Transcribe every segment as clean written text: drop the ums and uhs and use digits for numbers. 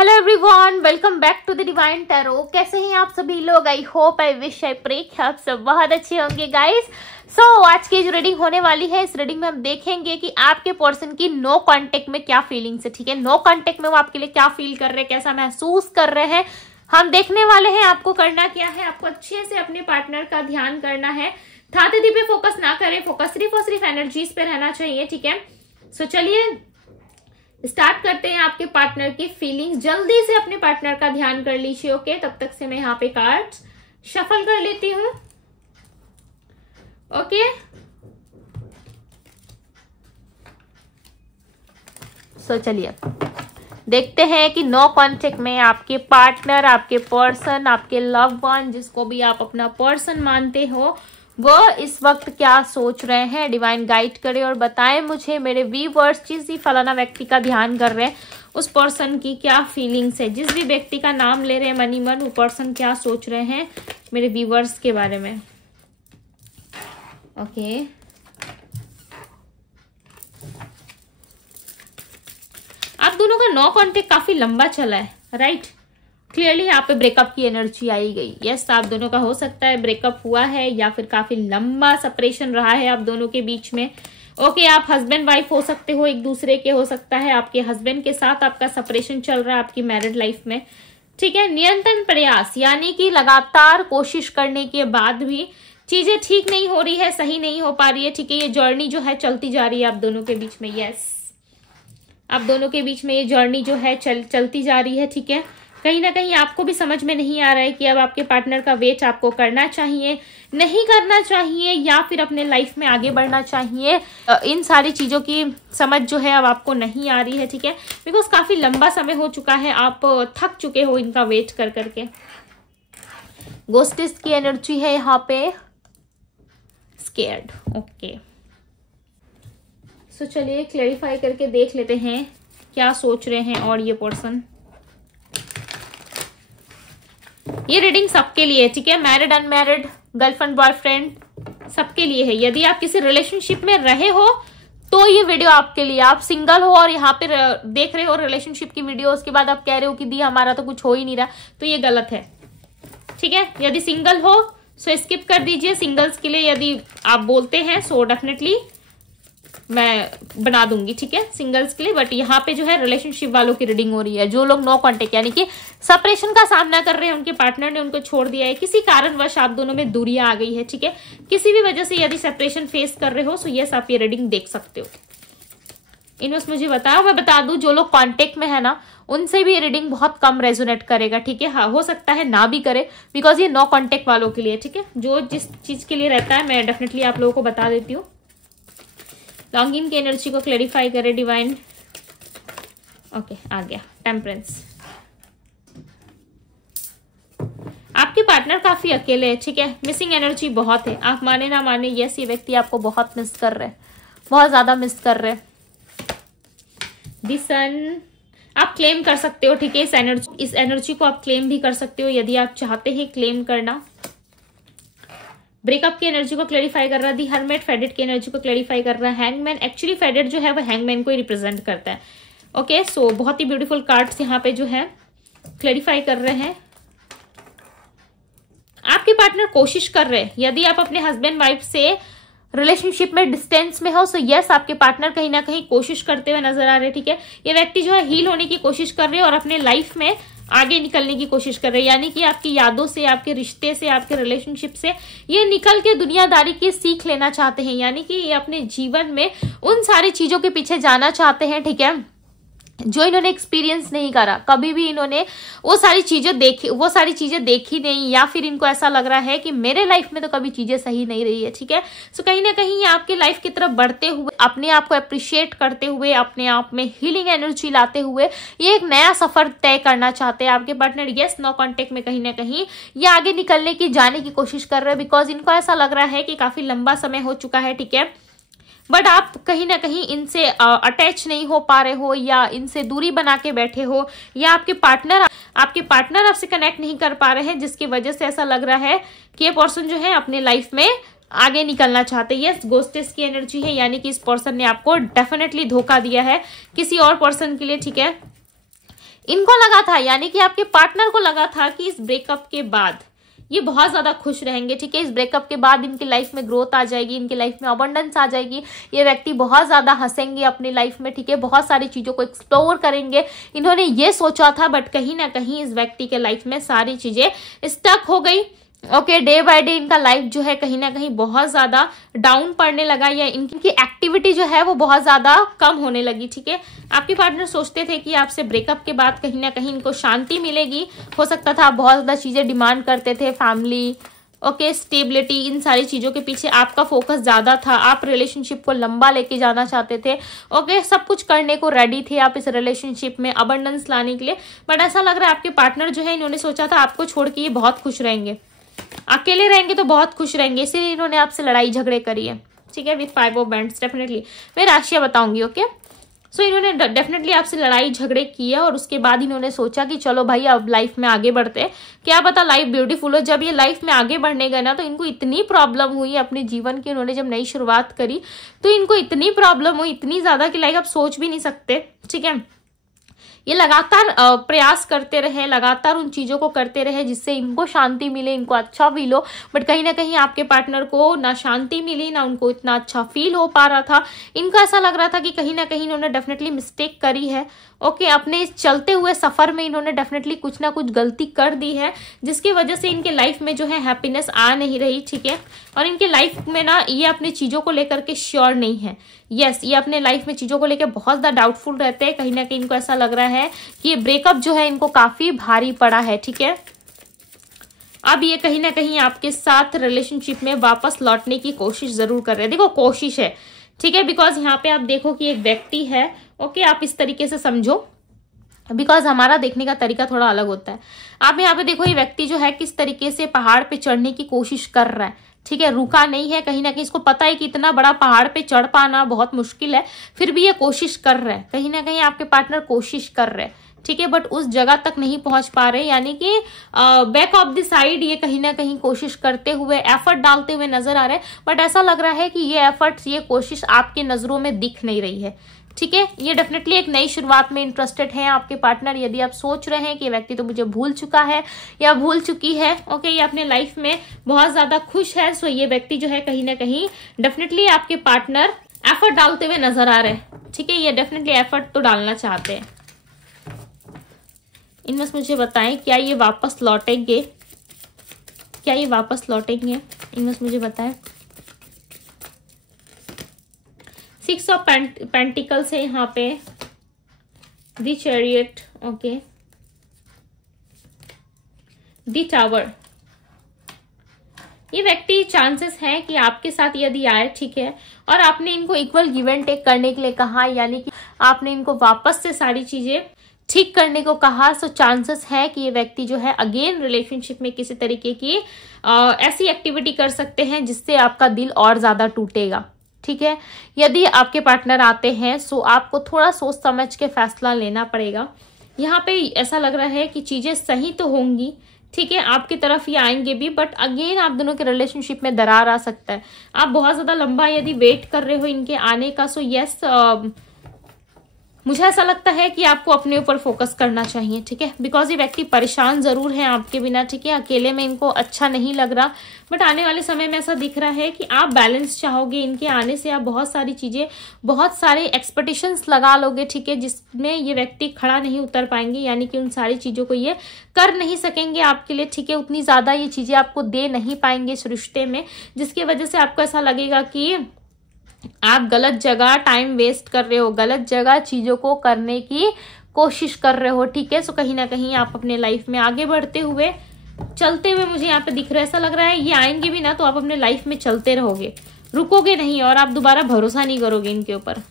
Hello everyone, welcome back to the divine tarot. कैसे हैं आप सभी लोग? I hope, I wish, I pray कि आप सब बहुत अच्छे होंगे गाइस। सो आज की जो रीडिंग होने वाली है, इस रीडिंग में हम देखेंगे कि आपके पर्सन की नो कांटेक्ट में क्या फीलिंग्स है। ठीक है, नो कांटेक्ट में वो आपके लिए क्या फील कर रहे हैं, कैसा महसूस कर रहे हैं, हम देखने वाले हैं। आपको करना क्या है, आपको अच्छे से अपने पार्टनर का ध्यान करना है। था तिथि पे फोकस ना करें, फोकस सिर्फ और सिर्फ एनर्जीज पे रहना चाहिए। ठीक है, सो चलिए स्टार्ट करते हैं आपके पार्टनर की फीलिंग्स। जल्दी से अपने पार्टनर का ध्यान कर लीजिए। ओके, तब तक से मैं यहाँ पे कार्ड्स शफल कर लेती हूँ। ओके, सो चलिए देखते हैं कि नो कांटेक्ट में आपके पार्टनर, आपके पर्सन, आपके लव वन, जिसको भी आप अपना पर्सन मानते हो, वो इस वक्त क्या सोच रहे हैं। डिवाइन गाइड करे और बताएं मुझे मेरे व्यूअर्स, जिस भी फलाना व्यक्ति का ध्यान कर रहे हैं उस पर्सन की क्या फीलिंग्स है। जिस भी व्यक्ति का नाम ले रहे हैं मनी मन, वो पर्सन क्या सोच रहे हैं मेरे व्यूअर्स के बारे में। ओके, आप दोनों का नो कांटेक्ट काफी लंबा चला है, राइट। क्लियरली यहाँ पे ब्रेकअप की एनर्जी आई गई। यस, आप दोनों का हो सकता है ब्रेकअप हुआ है या फिर काफी लंबा सेपरेशन रहा है आप दोनों के बीच में। ओके, आप हस्बैंड वाइफ हो सकते हो, एक दूसरे के हो सकता है आपके हस्बैंड के साथ आपका सेपरेशन चल रहा है आपकी मैरिड लाइफ में। ठीक है, निरंतर प्रयास यानी कि लगातार कोशिश करने के बाद भी चीजें ठीक नहीं हो रही है, सही नहीं हो पा रही है। ठीक है, ये जर्नी जो है चलती जा रही है आप दोनों के बीच में। यस, आप दोनों के बीच में ये जर्नी जो है चलती जा रही है। ठीक है, कहीं ना कहीं आपको भी समझ में नहीं आ रहा है कि अब आपके पार्टनर का वेट आपको करना चाहिए, नहीं करना चाहिए, या फिर अपने लाइफ में आगे बढ़ना चाहिए। इन सारी चीजों की समझ जो है अब आपको नहीं आ रही है। ठीक है, बिकॉज काफी लंबा समय हो चुका है, आप थक चुके हो इनका वेट कर करके। गोस्टिस की एनर्जी है यहाँ पे, स्केयर्ड। ओके, सो चलिए क्लैरिफाई करके देख लेते हैं क्या सोच रहे हैं और ये पर्सन। ये रीडिंग सबके लिए है। ठीक है, मैरिड, अनमैरिड, गर्लफ्रेंड, बॉयफ्रेंड, सबके लिए है। यदि आप किसी रिलेशनशिप में रहे हो तो ये वीडियो आपके लिए। आप सिंगल हो और यहाँ पे देख रहे हो रिलेशनशिप की वीडियो, उसके बाद आप कह रहे हो कि दी हमारा तो कुछ हो ही नहीं रहा, तो ये गलत है। ठीक है, यदि सिंगल हो सो स्किप कर दीजिए। सिंगल्स के लिए यदि आप बोलते हैं सो डेफिनेटली मैं बना दूंगी। ठीक है, सिंगल्स के लिए। बट यहाँ पे जो है रिलेशनशिप वालों की रीडिंग हो रही है। जो लोग नो कांटेक्ट यानी कि सेपरेशन का सामना कर रहे हैं, उनके पार्टनर ने उनको छोड़ दिया है, किसी कारणवश आप दोनों में दूरियां आ गई है। ठीक है, किसी भी वजह से यदि सेपरेशन फेस कर रहे हो सो यस, आप ये रीडिंग देख सकते हो। इनवर्स मुझे बताओ, मैं बता दूं, जो लोग कांटेक्ट में है ना, उनसे भी रीडिंग बहुत कम रेजोनेट करेगा। ठीक है, हाँ, हो सकता है ना भी करे, बिकॉज ये नो कांटेक्ट वालों के लिए। ठीक है, जो जिस चीज के लिए रहता है मैं डेफिनेटली आप लोगों को बता देती हूँ। लॉन्गिन की एनर्जी को क्लैरिफाई करे डिवाइन। ओके, आ गया टेम्परेंस। आपके पार्टनर काफी अकेले है। ठीक है, मिसिंग एनर्जी बहुत है। आप माने ना माने, यस, ये व्यक्ति आपको बहुत मिस कर रहे हैं, बहुत ज्यादा मिस कर रहे हैं। द सन आप क्लेम कर सकते हो। ठीक है, इस एनर्जी को आप क्लेम भी कर सकते हो यदि आप चाहते हैं क्लेम करना। ब्रेकअप की एनर्जी को क्लैरिफाई कर रहा है दी हर्मिट। फेडेड की एनर्जी को क्लैरिफाई कर रहा है हैंगमैन। एक्चुअली फेडेड जो है वो हैंगमैन को ही रिप्रेजेंट करता है। ओके, सो बहुत ही ब्यूटीफुल कार्ड्स यहाँ पे जो है क्लैरिफाई कर रहे हैं। आपके पार्टनर कोशिश कर रहे हैं, यदि आप अपने हस्बैंड वाइफ से रिलेशनशिप में डिस्टेंस में हो सो यस, आपके पार्टनर कहीं ना कहीं कोशिश करते हुए नजर आ रहे हैं। ठीक है, ये व्यक्ति जो है हील होने की कोशिश कर रहे हैं और अपने लाइफ में आगे निकलने की कोशिश कर रहे हैं, यानी कि आपकी यादों से, आपके रिश्ते से, आपके रिलेशनशिप से ये निकल के दुनियादारी की सीख लेना चाहते हैं, यानी कि ये अपने जीवन में उन सारी चीजों के पीछे जाना चाहते हैं। ठीक है, जो इन्होंने एक्सपीरियंस नहीं करा, कभी भी इन्होंने वो सारी चीजें देखी नहीं, या फिर इनको ऐसा लग रहा है कि मेरे लाइफ में तो कभी चीजें सही नहीं रही है। ठीक है, सो कहीं ना कहीं आपके लाइफ की तरफ बढ़ते हुए, अपने आप को अप्रिशिएट करते हुए, अपने आप में हीलिंग एनर्जी लाते हुए ये एक नया सफर तय करना चाहते हैं आपके पार्टनर। यस, नो कांटेक्ट में कहीं ना कहीं ये आगे निकलने की, जाने की कोशिश कर रहे हैं, बिकॉज इनको ऐसा लग रहा है कि काफी लंबा समय हो चुका है। ठीक है, बट आप कहीं ना कहीं इनसे अटैच नहीं हो पा रहे हो, या इनसे दूरी बना के बैठे हो, या आपके पार्टनर आपसे कनेक्ट नहीं कर पा रहे हैं, जिसकी वजह से ऐसा लग रहा है कि ये पर्सन जो है अपने लाइफ में आगे निकलना चाहते हैं। यस, गोस्टेस की एनर्जी है, यानी कि इस पर्सन ने आपको डेफिनेटली धोखा दिया है किसी और पर्सन के लिए। ठीक है, इनको लगा था, यानी कि आपके पार्टनर को लगा था कि इस ब्रेकअप के बाद ये बहुत ज्यादा खुश रहेंगे, ठीक है। इस ब्रेकअप के बाद इनकी लाइफ में ग्रोथ आ जाएगी, इनकी लाइफ में अबंडेंस आ जाएगी, ये व्यक्ति बहुत ज्यादा हंसेंगे अपनी लाइफ में, ठीक है, बहुत सारी चीजों को एक्सप्लोर करेंगे, इन्होंने ये सोचा था। बट कहीं ना कहीं इस व्यक्ति के लाइफ में सारी चीजें स्टक हो गई। ओके, डे बाय डे इनका लाइफ जो है कहीं ना कहीं बहुत ज्यादा डाउन पड़ने लगा, या इनकी एक्टिविटी जो है वो बहुत ज्यादा कम होने लगी, ठीक है। आपके पार्टनर सोचते थे कि आपसे ब्रेकअप के बाद कहीं ना कहीं इनको शांति मिलेगी, हो सकता था बहुत ज्यादा चीजें डिमांड करते थे, फैमिली, ओके, स्टेबिलिटी, इन सारी चीजों के पीछे आपका फोकस ज्यादा था, आप रिलेशनशिप को लंबा लेके जाना चाहते थे, ओके, सब कुछ करने को रेडी थे आप इस रिलेशनशिप में अबंडेंस लाने के लिए। बट ऐसा लग रहा है आपके पार्टनर जो है, इन्होंने सोचा था आपको छोड़ के ये बहुत खुश रहेंगे, अकेले रहेंगे तो बहुत खुश रहेंगे, इसीलिए इन्होंने आपसे लड़ाई झगड़े करी है, ठीक है, विथ 5 ऑफ बैंड्स। डेफिनेटली मैं राशियां बताऊंगी, ओके। सो इन्होंने डेफिनेटली आपसे लड़ाई झगड़े किए और उसके बाद इन्होंने सोचा कि चलो भाई अब लाइफ में आगे बढ़ते हैं, क्या पता लाइफ ब्यूटीफुल हो। जब ये लाइफ में आगे बढ़ने गए ना, तो इनको इतनी प्रॉब्लम हुई अपने जीवन की, उन्होंने जब नई शुरुआत करी तो इनको इतनी प्रॉब्लम हुई, इतनी ज्यादा कि लाइक आप सोच भी नहीं सकते, ठीक है। ये लगातार प्रयास करते रहे, लगातार उन चीजों को करते रहे जिससे इनको शांति मिले, इनको अच्छा फील हो। बट कहीं ना कहीं आपके पार्टनर को ना शांति मिली, ना उनको इतना अच्छा फील हो पा रहा था। इनको ऐसा लग रहा था कि कहीं ना कहीं इन्होंने डेफिनेटली मिस्टेक करी है, ओके, अपने इस चलते हुए सफर में इन्होंने डेफिनेटली कुछ ना कुछ गलती कर दी है, जिसकी वजह से इनके लाइफ में जो है हैप्पीनेस आ नहीं रही, ठीक है। और इनके लाइफ में ना ये अपनी चीजों को लेकर के श्योर नहीं है। यस, ये अपने लाइफ में चीजों को लेकर बहुत ज्यादा डाउटफुल रहते हैं। कहीं ना कहीं इनको ऐसा लग रहा है कि ये ब्रेकअप जो है इनको काफी भारी पड़ा है, ठीक है। अब ये कहीं ना कहीं आपके साथ रिलेशनशिप में वापस लौटने की कोशिश जरूर कर रहे हैं। देखो कोशिश है, ठीक है, बिकॉज यहाँ पे आप देखो कि एक व्यक्ति है, ओके, आप इस तरीके से समझो, बिकॉज हमारा देखने का तरीका थोड़ा अलग होता है। आप यहाँ पे देखो ये व्यक्ति जो है किस तरीके से पहाड़ पे चढ़ने की कोशिश कर रहा है, ठीक है, रुका नहीं है। कहीं ना कहीं इसको पता है कि इतना बड़ा पहाड़ पे चढ़ पाना बहुत मुश्किल है, फिर भी ये कोशिश कर रहा है। कहीं ना कहीं आपके पार्टनर कोशिश कर रहे हैं, ठीक है, बट उस जगह तक नहीं पहुंच पा रहे, यानी कि बैक ऑफ द साइड ये कहीं ना कहीं कोशिश करते हुए, एफर्ट डालते हुए नजर आ रहे हैं। बट ऐसा लग रहा है कि ये एफर्ट्स, ये कोशिश आपकी नजरों में दिख नहीं रही है, ठीक है। ये डेफिनेटली एक नई शुरुआत में इंटरेस्टेड है आपके पार्टनर। यदि आप सोच रहे हैं कि ये व्यक्ति तो मुझे भूल चुका है या भूल चुकी है, ओके, ये अपने लाइफ में बहुत ज्यादा खुश है, सो ये व्यक्ति जो है कहीं ना कहीं डेफिनेटली आपके पार्टनर एफर्ट डालते हुए नजर आ रहे हैं, ठीक है। ये डेफिनेटली एफर्ट तो डालना चाहते हैं। इनमें मुझे बताएं, क्या ये वापस लौटेंगे, क्या ये वापस लौटेंगे, इनमें मुझे बताएं। 6 ऑफ पेंटिकल्स है यहाँ पे, the chariot, okay, the tower. ये व्यक्ति चांसेस है कि आपके साथ यदि आए, ठीक है, और आपने इनको इक्वल गिव एंड टेक करने के लिए कहा, यानी कि आपने इनको वापस से सारी चीजें ठीक करने को कहा, सो चांसेस है कि ये व्यक्ति जो है अगेन रिलेशनशिप में किसी तरीके की ऐसी एक्टिविटी कर सकते हैं जिससे आपका दिल और ज्यादा टूटेगा, ठीक है। यदि आपके पार्टनर आते हैं, सो आपको थोड़ा सोच समझ के फैसला लेना पड़ेगा। यहाँ पे ऐसा लग रहा है कि चीजें सही तो होंगी, ठीक है, आपकी तरफ ही आएंगे भी, बट अगेन आप दोनों के रिलेशनशिप में दरार आ सकता है। आप बहुत ज्यादा लंबा यदि वेट कर रहे हो इनके आने का, सो यस, मुझे ऐसा लगता है कि आपको अपने ऊपर फोकस करना चाहिए, ठीक है, बिकॉज ये व्यक्ति परेशान जरूर है आपके बिना, ठीक है, अकेले में इनको अच्छा नहीं लग रहा। बट आने वाले समय में ऐसा दिख रहा है कि आप बैलेंस चाहोगे, इनके आने से आप बहुत सारी चीजें, बहुत सारे एक्सपेक्टेशंस लगा लोगे, ठीक है, जिसमें ये व्यक्ति खड़ा नहीं उतर पाएंगे, यानी कि उन सारी चीजों को ये कर नहीं सकेंगे आपके लिए, ठीक है, उतनी ज्यादा ये चीजें आपको दे नहीं पाएंगे इस रिश्ते में, जिसकी वजह से आपको ऐसा लगेगा कि आप गलत जगह टाइम वेस्ट कर रहे हो, गलत जगह चीजों को करने की कोशिश कर रहे हो, ठीक है। सो कहीं ना कहीं आप अपने लाइफ में आगे बढ़ते हुए, चलते हुए मुझे यहाँ पे दिख रहा है, ऐसा लग रहा है ये आएंगे भी ना तो आप अपने लाइफ में चलते रहोगे, रुकोगे नहीं, और आप दोबारा भरोसा नहीं करोगे इनके ऊपर।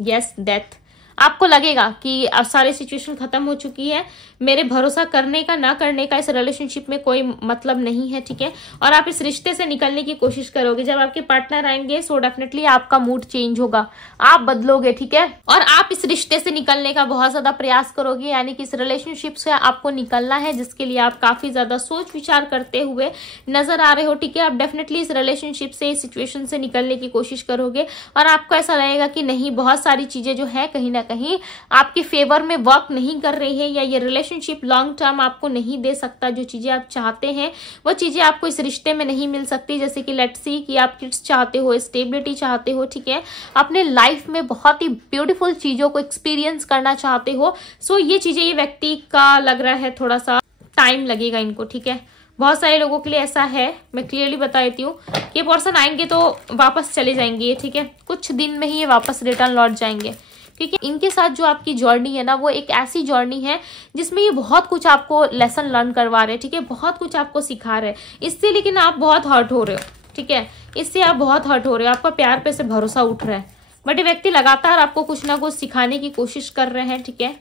Yes, death. आपको लगेगा कि अब सारी सिचुएशन खत्म हो चुकी है, मेरे भरोसा करने का ना करने का इस रिलेशनशिप में कोई मतलब नहीं है, ठीक है, और आप इस रिश्ते से निकलने की कोशिश करोगे। जब आपके पार्टनर आएंगे, सो डेफिनेटली आपका मूड चेंज होगा, आप बदलोगे, ठीक है, और आप इस रिश्ते से निकलने का बहुत ज्यादा प्रयास करोगे, यानी कि इस रिलेशनशिप से आपको निकलना है, जिसके लिए आप काफी ज्यादा सोच विचार करते हुए नजर आ रहे हो, ठीक है। आप डेफिनेटली इस रिलेशनशिप से, इस सिचुएशन से निकलने की कोशिश करोगे, और आपको ऐसा लगेगा कि नहीं, बहुत सारी चीजें जो है कहीं ना कहीं आपके फेवर में वर्क नहीं कर रही है, या ये रिलेशनशिप लॉन्ग टर्म आपको नहीं दे सकता। जो चीजें आप चाहते हैं वो चीजें आपको इस रिश्ते में नहीं मिल सकती। जैसे कि लेट्स सी कि आप किड्स चाहते हो, स्टेबिलिटी चाहते हो, ठीक है, अपने लाइफ में बहुत ही ब्यूटीफुल चीजों को एक्सपीरियंस करना चाहते हो। सो ये चीजें ये व्यक्ति का लग रहा है थोड़ा सा टाइम लगेगा इनको, ठीक है। बहुत सारे लोगों के लिए ऐसा है, मैं क्लियरली बता देती हूँ कि पर्सन आएंगे तो वापस चले जाएंगे, ठीक है, कुछ दिन में ही ये वापस रिटर्न लौट जाएंगे, क्योंकि इनके साथ जो आपकी जर्नी है ना वो एक ऐसी जर्नी है जिसमें ये बहुत कुछ आपको लेसन लर्न करवा रहे हैं, ठीक है, बहुत कुछ आपको सिखा रहे हैं इससे। लेकिन आप बहुत हर्ट हो रहे हो, ठीक है, इससे आप बहुत हर्ट हो रहे हो, आपका प्यार पे से भरोसा उठ रहा है। बट ये व्यक्ति लगातार आपको कुछ ना कुछ सिखाने की कोशिश कर रहे हैं, ठीक है।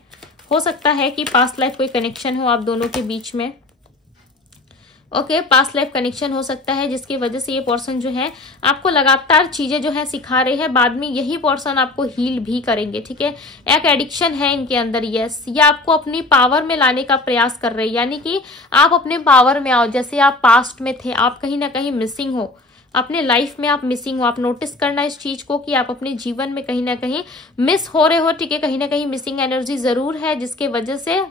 हो सकता है कि पास्ट लाइफ कोई कनेक्शन हो आप दोनों के बीच में, ओके, पास्ट लाइफ कनेक्शन हो सकता है जिसकी वजह से ये पर्सन जो है आपको लगातार चीजें जो है सिखा रहे हैं। बाद में यही पर्सन आपको हील भी करेंगे, ठीक है। एक एडिक्शन है इनके अंदर, यस, या आपको अपनी पावर में लाने का प्रयास कर रहे हैं, यानी कि आप अपने पावर में आओ। जैसे आप पास्ट में थे, आप कहीं ना कहीं मिसिंग हो, अपने लाइफ में आप मिसिंग हो। आप नोटिस करना इस चीज को कि आप अपने जीवन में कहीं ना कहीं मिस हो रहे हो, ठीक है, कहीं ना कहीं मिसिंग एनर्जी जरूर है, जिसके वजह से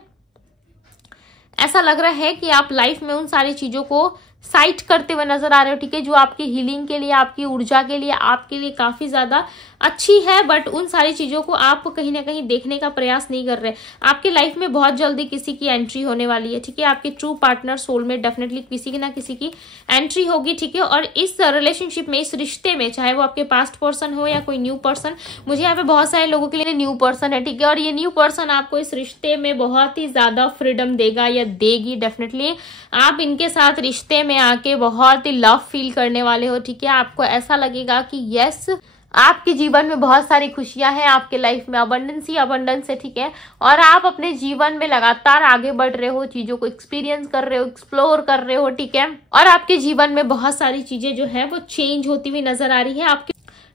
ऐसा लग रहा है कि आप लाइफ में उन सारी चीजों को साइट करते हुए नजर आ रहे हो, ठीक है, जो आपकी हीलिंग के लिए, आपकी ऊर्जा के लिए, आपके लिए काफी ज्यादा अच्छी है। बट उन सारी चीजों को आप कहीं ना कहीं देखने का प्रयास नहीं कर रहे। आपके लाइफ में बहुत जल्दी किसी की एंट्री होने वाली है, ठीक है, आपके ट्रू पार्टनर सोलमेट डेफिनेटली किसी की ना किसी की एंट्री होगी, ठीक है। और इस रिलेशनशिप में, इस रिश्ते में, चाहे वो आपके पास्ट पर्सन हो या कोई न्यू पर्सन, मुझे यहाँ पे बहुत सारे लोगों के लिए न्यू पर्सन है, ठीक है, और ये न्यू पर्सन आपको इस रिश्ते में बहुत ही ज्यादा फ्रीडम देगा या देगी डेफिनेटली। आप इनके साथ रिश्ते में आके बहुत ही लव फील करने वाले हो, ठीक है। आपको ऐसा लगेगा कि यस, आपके जीवन में बहुत सारी खुशियां हैं, आपके लाइफ में अबंडेंस ही अबंडेंस है, ठीक है, और आप अपने जीवन में लगातार आगे बढ़ रहे हो, चीजों को एक्सपीरियंस कर रहे हो, एक्सप्लोर कर रहे हो, ठीक है, और आपके जीवन में बहुत सारी चीजें जो है वो चेंज होती हुई नजर आ रही है आपके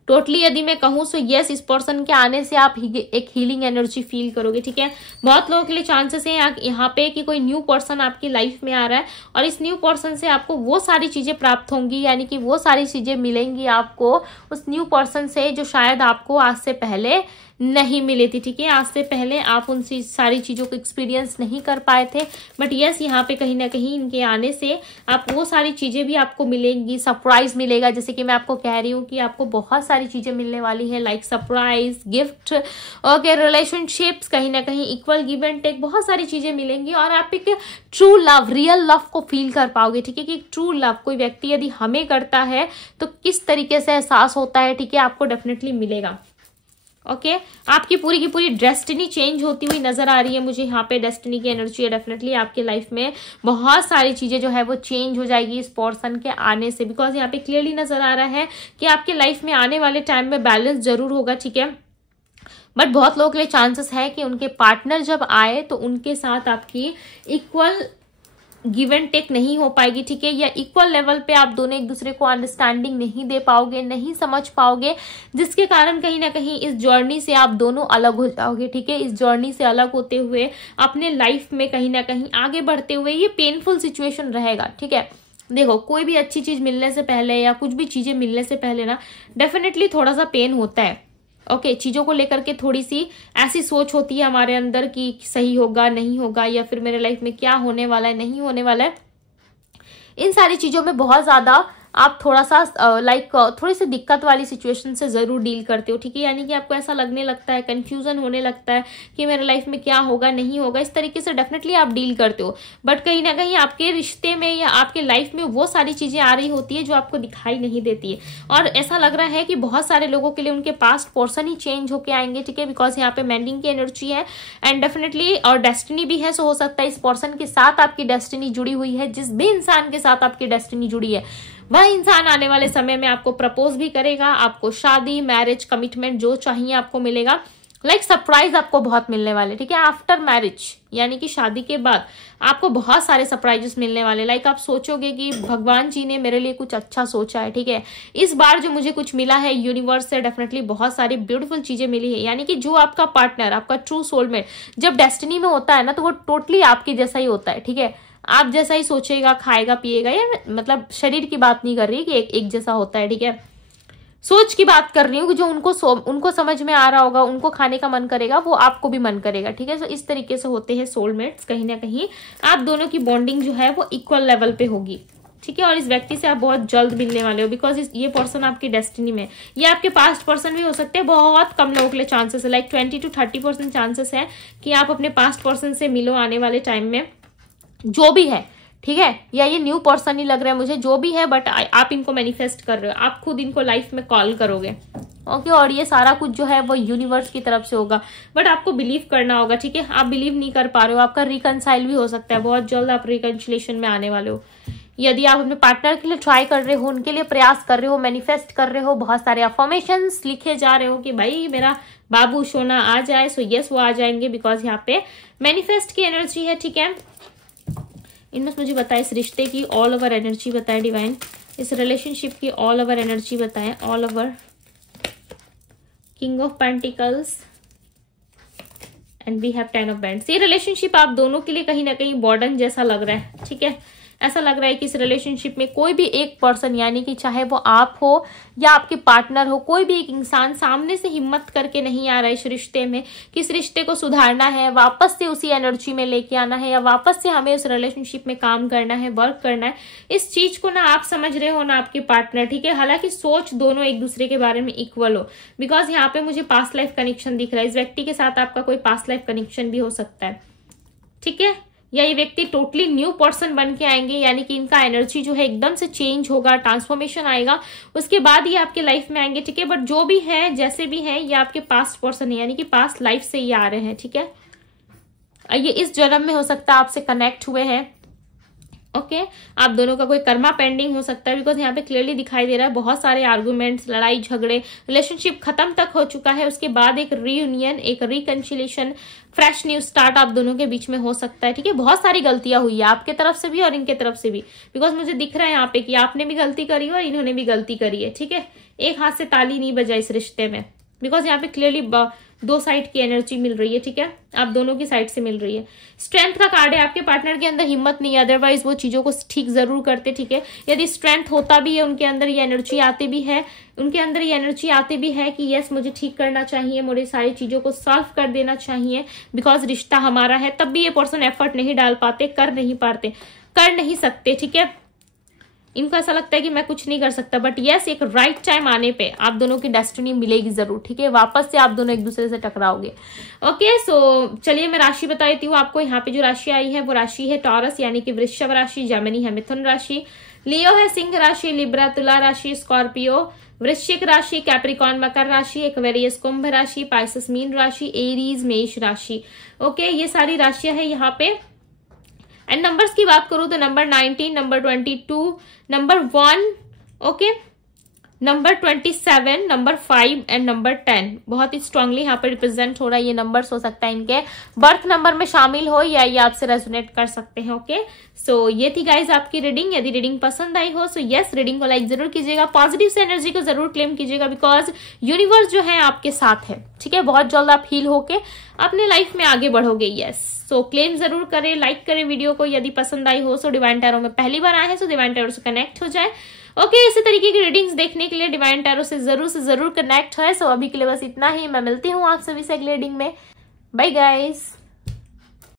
टोटली। यदि मैं कहूँ सो यस, इस पर्सन के आने से आप एक हीलिंग एनर्जी फील करोगे, ठीक है। बहुत लोगों के लिए चांसेस है यहाँ पे कि कोई न्यू पर्सन आपकी लाइफ में आ रहा है और इस न्यू पर्सन से आपको वो सारी चीजें प्राप्त होंगी, यानी कि वो सारी चीजें मिलेंगी आपको उस न्यू पर्सन से जो शायद आपको आज से पहले नहीं मिली थी, ठीक है। आज से पहले आप उन सारी चीजों को एक्सपीरियंस नहीं कर पाए थे, बट यस, यहाँ पे कहीं ना कहीं इनके आने से आप वो सारी चीजें भी आपको मिलेंगी, सरप्राइज मिलेगा। जैसे कि मैं आपको कह रही हूँ कि आपको बहुत सारी चीजें मिलने वाली है, like surprise, gift, okay, relationships, कहीं ना कहीं इक्वल गिव एंड टेक, बहुत सारी चीजें मिलेंगी और आप एक ट्रू लव, रियल लव को फील कर पाओगे, ठीक है, कि ट्रू लव कोई व्यक्ति यदि हमें करता है तो किस तरीके से एहसास होता है, ठीक है, आपको डेफिनेटली मिलेगा। ओके, आपकी पूरी की पूरी डेस्टिनी चेंज होती हुई नजर आ रही है मुझे यहाँ पे। डेस्टिनी की एनर्जी है डेफिनेटली आपके लाइफ में, बहुत सारी चीजें जो है वो चेंज हो जाएगी इस पर्सन के आने से, बिकॉज यहाँ पे क्लियरली नजर आ रहा है कि आपके लाइफ में आने वाले टाइम में बैलेंस जरूर होगा, ठीक है। बट बहुत लोगों के लिए चांसेस है कि उनके पार्टनर जब आए तो उनके साथ आपकी इक्वल गिव एंड टेक नहीं हो पाएगी, ठीक है, या इक्वल लेवल पे आप दोनों एक दूसरे को अंडरस्टैंडिंग नहीं दे पाओगे, नहीं समझ पाओगे, जिसके कारण कहीं ना कहीं इस जर्नी से आप दोनों अलग हो जाओगे, ठीक है। इस जर्नी से अलग होते हुए अपने लाइफ में कहीं ना कहीं आगे बढ़ते हुए ये पेनफुल सिचुएशन रहेगा, ठीक है। देखो, कोई भी अच्छी चीज मिलने से पहले या कुछ भी चीजें मिलने से पहले ना डेफिनेटली थोड़ा सा पेन होता है, ओके, चीजों को लेकर के थोड़ी सी ऐसी सोच होती है हमारे अंदर कि सही होगा, नहीं होगा, या फिर मेरे लाइफ में क्या होने वाला है, नहीं होने वाला है। इन सारी चीजों में बहुत ज्यादा आप थोड़ा सा थोड़ी सी दिक्कत वाली सिचुएशन से जरूर डील करते हो, ठीक है, यानी कि आपको ऐसा लगने लगता है, कंफ्यूजन होने लगता है कि मेरे लाइफ में क्या होगा, नहीं होगा, इस तरीके से डेफिनेटली आप डील करते हो। बट कहीं ना कहीं आपके रिश्ते में या आपके लाइफ में वो सारी चीजें आ रही होती है जो आपको दिखाई नहीं देती है, और ऐसा लग रहा है कि बहुत सारे लोगों के लिए उनके पास्ट पर्सन ही चेंज होके आएंगे, ठीक है, बिकॉज यहाँ पे मेंडिंग की एनर्जी है एंड डेफिनेटली और डेस्टिनी भी है। सो हो सकता है इस पर्सन के साथ आपकी डेस्टिनी जुड़ी हुई है, जिस भी इंसान के साथ आपकी डेस्टिनी जुड़ी है वह इंसान आने वाले समय में आपको प्रपोज भी करेगा, आपको शादी, मैरिज, कमिटमेंट जो चाहिए आपको मिलेगा, लाइक सरप्राइज आपको बहुत मिलने वाले, ठीक है, आफ्टर मैरिज, यानी कि शादी के बाद आपको बहुत सारे सरप्राइजेस मिलने वाले। लाइक आप सोचोगे कि भगवान जी ने मेरे लिए कुछ अच्छा सोचा है, ठीक है, इस बार जो मुझे कुछ मिला है यूनिवर्स से डेफिनेटली बहुत सारी ब्यूटीफुल चीजें मिली है। यानी कि जो आपका पार्टनर, आपका ट्रू सोलमेट जब डेस्टिनी में होता है ना, तो वो टोटली आपके जैसा ही होता है, ठीक है, आप जैसा ही सोचेगा, खाएगा, पिएगा, या मतलब शरीर की बात नहीं कर रही कि एक जैसा होता है, ठीक है। सोच की बात कर रही हूँ कि जो उनको समझ में आ रहा होगा, उनको खाने का मन करेगा, वो आपको भी मन करेगा, ठीक है। तो इस तरीके से होते हैं सोलमेट्स। कहीं ना कहीं आप दोनों की बॉन्डिंग जो है वो इक्वल लेवल पे होगी, ठीक है। और इस व्यक्ति से आप बहुत जल्द मिलने वाले हो, बिकॉज ये पर्सन आपकी डेस्टिनी में, ये आपके पास्ट पर्सन भी हो सकते हैं। बहुत कम लोगों के लिए चांसेस है, लाइक 20 to 30% चांसेस है कि आप अपने पास्ट पर्सन से मिलो आने वाले टाइम में, जो भी है, ठीक है। या ये न्यू पर्सन ही लग रहा है मुझे, जो भी है, बट आप इनको मैनिफेस्ट कर रहे हो, आप खुद इनको लाइफ में कॉल करोगे, ओके। और ये सारा कुछ जो है वो यूनिवर्स की तरफ से होगा, बट आपको बिलीव करना होगा, ठीक है। आप बिलीव नहीं कर पा रहे हो, आपका रिकनसाइल भी हो सकता है, बहुत जल्द आप रिकनसिलेशन में आने वाले हो। यदि आप अपने पार्टनर के लिए ट्राई कर रहे हो, उनके लिए प्रयास कर रहे हो, मैनिफेस्ट कर रहे हो, बहुत सारे अफर्मेशंस लिखे जा रहे हो कि भाई मेरा बाबू सोना आ जाए, सो यस वो आ जाएंगे, बिकॉज यहाँ पे मैनिफेस्ट की एनर्जी है, ठीक है। इनमें मुझे बताए इस रिश्ते की ऑल ओवर एनर्जी बताए डिवाइन, इस रिलेशनशिप की ऑल ओवर एनर्जी बताएं, all over. King of pentacles and we have 10 of wands. ये रिलेशनशिप आप दोनों के लिए कहीं ना कहीं बर्डन जैसा लग रहा है, ठीक है। ऐसा लग रहा है कि इस रिलेशनशिप में कोई भी एक पर्सन, यानी कि चाहे वो आप हो या आपके पार्टनर हो, कोई भी एक इंसान सामने से हिम्मत करके नहीं आ रहा है इस रिश्ते में कि इस रिश्ते को सुधारना है, वापस से उसी एनर्जी में लेके आना है, या वापस से हमें उस रिलेशनशिप में काम करना है, वर्क करना है। इस चीज को ना आप समझ रहे हो ना आपके पार्टनर, ठीक है। हालांकि सोच दोनों एक दूसरे के बारे में इक्वल हो, बिकॉज यहाँ पे मुझे पास्ट लाइफ कनेक्शन दिख रहा है। इस व्यक्ति के साथ आपका कोई पास्ट लाइफ कनेक्शन भी हो सकता है, ठीक है। या ये व्यक्ति टोटली न्यू पर्सन बन के आएंगे, यानी कि इनका एनर्जी जो है एकदम से चेंज होगा, ट्रांसफॉर्मेशन आएगा, उसके बाद ये आपके लाइफ में आएंगे, ठीक है। बट जो भी है, जैसे भी है, ये आपके पास्ट पर्सन है, यानी कि पास्ट लाइफ से ये आ रहे हैं, ठीक है। ये इस जन्म में हो सकता है आपसे कनेक्ट हुए हैं, ओके। आप दोनों का कोई कर्मा पेंडिंग हो सकता है, बिकॉज यहाँ पे क्लियरली दिखाई दे रहा है बहुत सारे आर्गुमेंट्स, लड़ाई झगड़े, रिलेशनशिप खत्म तक हो चुका है, उसके बाद एक रीयूनियन, एक रिकंसिलिएशन, फ्रेश न्यू स्टार्ट आप दोनों के बीच में हो सकता है, ठीक है। बहुत सारी गलतियां हुई है आपके तरफ से भी और इनके तरफ से भी, बिकॉज मुझे दिख रहा है यहाँ पे कि आपने भी गलती करी है और इन्होंने भी गलती करी है, ठीक है। एक हाथ से ताली नहीं बजा इस रिश्ते में, बिकॉज यहाँ पे क्लियरली दो साइड की एनर्जी मिल रही है, ठीक है। आप दोनों की साइड से मिल रही है। स्ट्रेंथ का कार्ड है, आपके पार्टनर के अंदर हिम्मत नहीं है, अदरवाइज वो चीजों को ठीक जरूर करते, ठीक है। यदि स्ट्रेंथ होता भी है, उनके अंदर ये एनर्जी आती भी है, उनके अंदर ये एनर्जी आती भी है कि यस मुझे ठीक करना चाहिए, मुझे सारी चीजों को सॉल्व कर देना चाहिए, बिकॉज रिश्ता हमारा है, तब भी ये पर्सन एफर्ट नहीं डाल पाते, कर नहीं सकते, ठीक है। इनको ऐसा लगता है कि मैं कुछ नहीं कर सकता, बट यस एक राइट टाइम आने पे आप दोनों की डेस्टिनी मिलेगी जरूर, ठीक है। वापस से आप दोनों एक दूसरे से टकराओगे, ओके। सो चलिए मैं राशि बता देती हूँ आपको। यहाँ पे जो राशि आई है वो राशि है टॉरस, यानी कि वृषभ राशि, जेमिनी है मिथुन राशि, लियो है सिंह राशि, लिब्रा तुला राशि, स्कॉर्पियो वृश्चिक राशि, कैप्रिकॉन मकर राशि, एक्वेरियस कुंभ राशि, पाइसेस मीन राशि, एरीज मेष राशि, ओके। ये सारी राशियां है यहाँ पे। एंड नंबर्स की बात करूं तो number 19, number 22, number 1, okay, number 27, number 5 and number 10 बहुत ही स्ट्रांगली यहाँ पर रिप्रेजेंट हो रहा है। ये नंबर्स हो सकता है इनके बर्थ नंबर में शामिल हो या ये आपसे रेजोनेट कर सकते हैं, ओके। सो ये थी गाइज आपकी रीडिंग। यदि रीडिंग पसंद आई हो सो यस रीडिंग को लाइक जरूर कीजिएगा, पॉजिटिव से एनर्जी को जरूर क्लेम कीजिएगा, बिकॉज यूनिवर्स जो है आपके साथ है, ठीक है। बहुत जल्द आप हील होके अपने लाइफ में आगे बढ़ोगे, यस। सो क्लेम जरूर करें, लाइक करें वीडियो को। यदि पसंद आई हो सो डिवाइन टैरो में पहली बार आए हैं तो डिवाइन टैरो से कनेक्ट हो जाए, ओके। इसी तरीके की रीडिंग्स देखने के लिए डिवाइन टैरो से जरूर कनेक्ट है। सो अभी के लिए बस इतना ही, मैं मिलती हूँ आप सभी से अगले रीडिंग में। Bye guys.